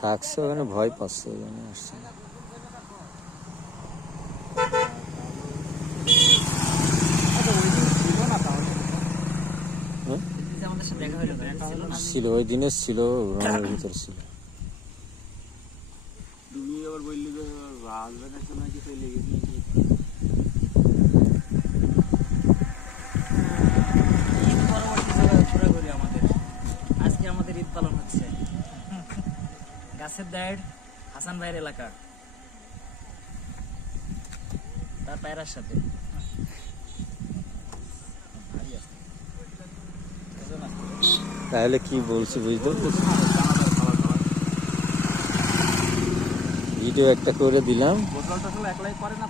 থাকছে ওখানে, ভয় পাচ্ছে ওখানে আসছে। ছিল ওই দিনে, ছিল রুমের ভিতর ছিল। তুমি আবার বললি যে হাজবেন্ডের সময় কি চলে গেছি। ঈদ পরবর্তী জায়গায় ঘোরাঘুরি আমাদের। আজকে আমাদের ঈদ পালন হচ্ছে গাছের দায়ের হাসান ভাইয়ের এলাকা, তার পায়রার সাথে। তাহলে কি বলছি বুঝতে পারছি। ভিডিও একটা করে দিলাম। বোতলটা একলাই করে না।